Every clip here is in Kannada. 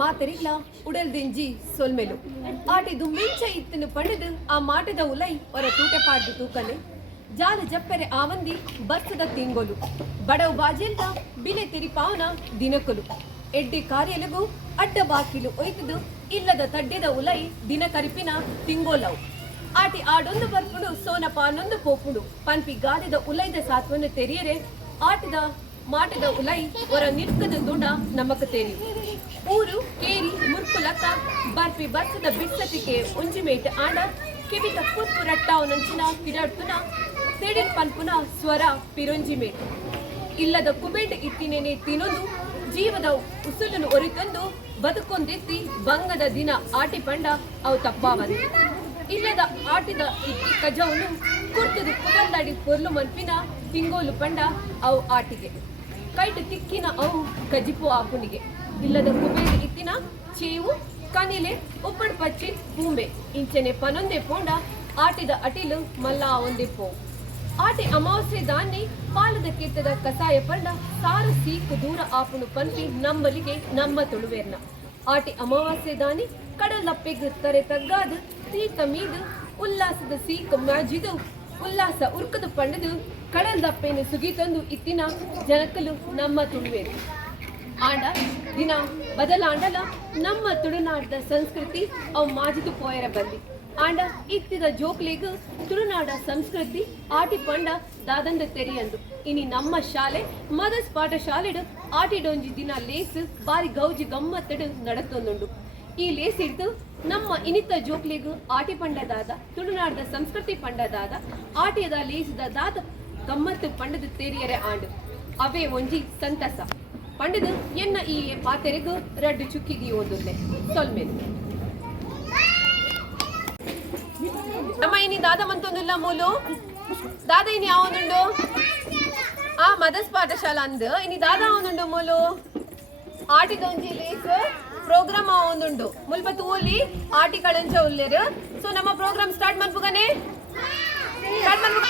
ಮಾತರಿಗ್ಲ ಉಡಲ್ ದಿಂಜಿ ಸೊಲ್ಮೆಲು ಆಟಿ ದುಂಬಿಂಚ ಇತ್ತನು ಪಡೆದು ಆ ಮಾಟದ ಉಲೈ ಹೊರ ತೂಟೆ ಪಾಡ್ದು ತೂಕಲೆ ಜಾಲ ಜಪ್ಪರೆ ಆವಂದಿ ಬರ್ತದ ತಿಂಗೊಲು ಬಡವು ಬಾಜೆಲ್ದ ಬಿಲೆ ತಿರಿಪಾವನ ದಿನಕೊಲು ಎಡ್ಡಿ ಕಾರ್ಯಲಗು ಅಡ್ಡ ಬಾಕಿಲು ಒಯ್ತದು ಇಲ್ಲದ ತಡ್ಡೆದ ಉಲೈ ದಿನ ಕರಿಪಿನ ತಿಂಗೋಲವು ಆಟಿ ಆಡೊಂದು ಬರ್ಪುಡು ಸೋನಪ ಅನ್ನೊಂದು ಪೋಪುಡು ಪನ್ಪಿ ಗಾದಿದ ಉಲೈದ ಸಾತ್ವನ್ನು ತೆರಿಯರೆ ಆಟದ ಮಾಟದ ಉಲೈ ಹೊರ ನಿತ್ಕದ ದುಂಡ ನಮಕ ತೆರಿ ಊರು ಕೇರಿ ಮುರ್ಕುಲಕ ಬರ್ಪಿ ಬರ್ಸದ ಬಿಡ್ಸತಿಕೆ ಒಂಜಿಮೇಟ್ ಆಂಡ ಕಿವಿತ ಪುತ್ಪು ರಟ್ಟಾವನಂಚಿನ ಕಿರಾಡ್ತುನ ತೆಡಿಲ್ ಪನ್ಪುನ ಸ್ವರ ಪಿರೊಂಜಿಮೇಟ್ ಇಲ್ಲದ ಕುಬೇಟ ಇಟ್ಟಿನೇನೆ ತಿನ್ನೊಂದು ಜೀವದ ಉಸುಲನ್ನು ಒರಿತಂದು ಬದುಕೊಂದೆತ್ತಿ ಬಂಗದ ದಿನ ಆಟಿ ಪಂಡ ಅವು ತಪ್ಪಾವಂದು ಇಲ್ಲದ ಆಟಿದ ಇಟ್ಟಿ ಕಜವನ್ನು ಕುರ್ತದು ಕುದಲ್ದಾಡಿ ಪೊರ್ಲು ಮನ್ಪಿನ ತಿಂಗೋಲು ಪಂಡ ಅವು ಆಟಿಗೆ ಕೈಟು ತಿಕ್ಕಿನ ಅವು ಕಜಿಪು ಆಪುನಿಗೆ ಇಲ್ಲದ ಕುಬೇರ ಇತ್ತಿನ ಚೇವು ಕನಿಲೆ ಉಪ್ಪಡ್ ಪಚ್ಚಿ ಪೂಂಬೆ ಇಂಚನೆ ಪನೊಂದೆ ಪೋಂಡ ಆಟಿದ ಅಟಿಲು ಮಲ್ಲ ಒಂದೆ ಪೋ ಆಟಿ ಅಮಾವಾಸ್ಯೆ ದಾನ್ನಿ ಪಾಲದ ಕೆತ್ತದ ಕಸಾಯ ಪಂಡ ಸಾರು ಸೀಕು ದೂರ ಆಪುನು ಪನ್ಪಿ ನಂಬಲಿಗೆ ನಮ್ಮ ತುಳುವೇರ್ನ ಆಟಿ ಅಮಾವಾಸ್ಯೆ ದಾನಿ ಕಡಲಪ್ಪೆಗ್ ತರೆ ತಗ್ಗಾದು ತೀಕ ಮೀದು ಉಲ್ಲಾಸದ ಸೀಕ ಮ್ಯಾಜಿದು ಉಲ್ಲಾಸ ಉರ್ಕದು ಪಂಡದು ಕಡಲ್ದಪ್ಪೆನು ಸುಗಿತಂದು ಇತ್ತಿನ ಜನಕಲು ನಮ್ಮ ತುಳುವೇರು ಆಂಡ ದಿನ ಬದಲಾಂಡಲ ನಮ್ಮ ತುಳುನಾಡದ ಸಂಸ್ಕೃತಿ ಅವು ಮಾಜಿದು ಪೋಯರ ಬಂದಿ ಆಂಡ ಇತ್ತಿದ ಜೋಕ್ಲಿಗೂ ತುಳುನಾಡ ಸಂಸ್ಕೃತಿ ಆಟಿ ಪಂಡ ದಾದಂದ ತೆರಿಯಂದು ಇನಿ ನಮ್ಮ ಶಾಲೆ ಮದಸ್ ಪಾಠಶಾಲೆಡು ಆಟಿಡೊಂಜಿ ದಿನ ಲೇಸು ಬಾರಿ ಗೌಜಿ ಗಮ್ಮತ್ತಡು ನಡತೊಂದುಂಡು ಈ ಲೇಸ್ ಹಿಡಿದು ನಮ್ಮ ಇನಿತ ಜೋಕ್ಲಿಗೂ ಆಟಿ ಪಂಡದಾದ ತುಳುನಾಡದ ಸಂಸ್ಕೃತಿ ಪಂಡದಾದ ಆಟಿಯದ ಲೇಸಿದ ದಾದ ಗಮ್ಮತ್ತು ಪಂಡದ ತೇರಿಯರೆ ಆಂಡು ಅವೇ ಒಂಜಿ ಸಂತಸ ಪಂಡದು ಎನ್ನ ಈ ಪಾತೆರೆಗೂ ರಡ್ಡು ಚುಕ್ಕಿದಿ ಒಂದುಲ್ಲೆ ಸೊಲ್ಮೇಲೆ ನಮ್ಮ ಇನಿ ದಾದ ಮಂತೊಂದುಲ್ಲ ಮೂಲು ದಾದ ಇನಿ ಯಾವೊಂದುಂಡು ಆ ಮದಸ್ ಪಾಠಶಾಲಾ ಅಂದು ಇನಿ ದಾದ ಯಾವೊಂದುಂಡು ಮೂಲು ಆಟಿದೊಂಜಿ ಲೇಸ್ ಪ್ರೋಗ್ರಾಮ್ ಆವೊಂದುಂಡು ಮುಲ್ಪ ತೂಲಿ ಆಟಿ ಕಳಂಚ ಉಲ್ಲೆರು ಸೊ ನಮ್ಮ ಪ್ರೋಗ್ರಾಮ್ ಸ್ಟಾರ್ಟ್ ಮಾಡ್ಬುಗನೆ ಸ್ಟಾರ್ಟ್ ಮಾಡ್ಬುಗ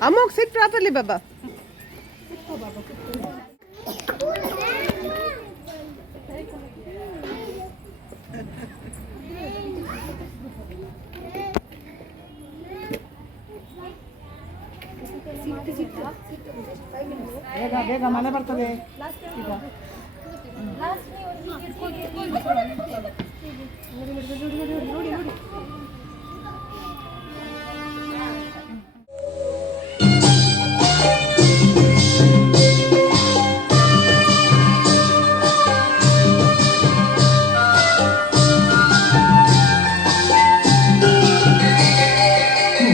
Amok, sit properly, Baba. ಬೇಗ ಬೇಗ ಮನೆ ಬರ್ತದೆ ಈಗ.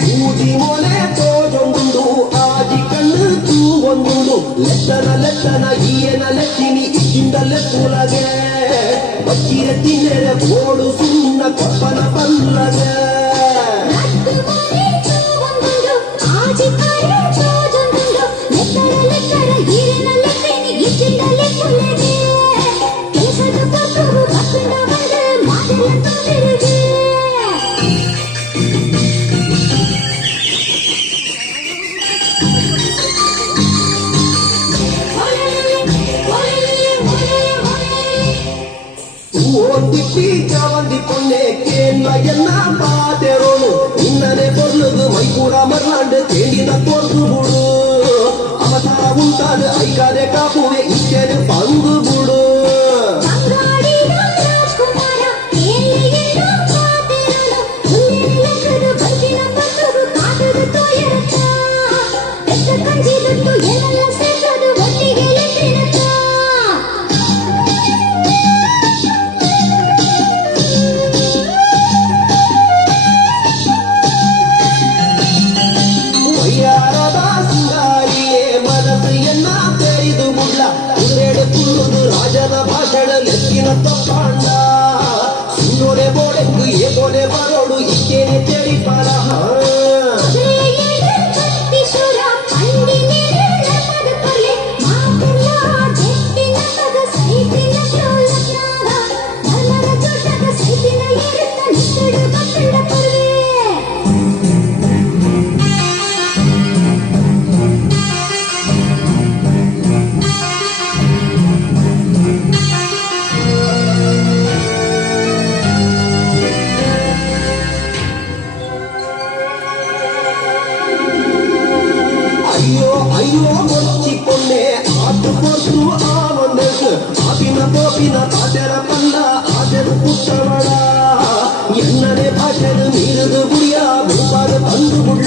ಬೂದಿ ಮೊನೆ ತೋಜೊಂದುಂಡು ಆಜಿ ಕಣ್ಣು ತೂಗೊಂದುಂಡು ಲೆಟ್ಟನ ಈಯನ ಲೆಟ್ಟಿನಿ ಇದ್ದಿಂದ ಲೆಕ್ಕುಲಗೆ ಬಕ್ಕಿರ ತಿನ್ನೆರೆ ಬೋಡು ಸುಣ್ಣ ಕೊಪ್ಪನ ಪಲ್ಲಗೆ ஓந்திப்பி ஜவந்தி பொண்ணே கேன்ல என்ன பாத்தேரோனு இன்னனே பொருளுது மைக்கூட மர்லாண்டு தேடின தோர்ந்து புடு அவசர உண்டாது ஐகாதே காப்புவே இச்சேது பங்கு புடு ರಾಜನ ಭಾಷಣ ಲೆಕ್ಕಿನ ತಪ್ಪಾಂಡ ಸುನ್ನೋಡೆ ಬೋಡೆಂದು ಏಗೋಡೆ ಬರೋಡು ಇಕ್ಕೇನೆ ತೆರಿಪಾರ ஐயோ கொச்சி பொண்ணே ஆட்டு போட்டு ஆவண்டக்கு ஆபின போபின பாட்டர பல்ல ஆஜரு புத்தவள என்னனே பாட்டரு நீருது புரியா முப்பாது பந்து புள்ள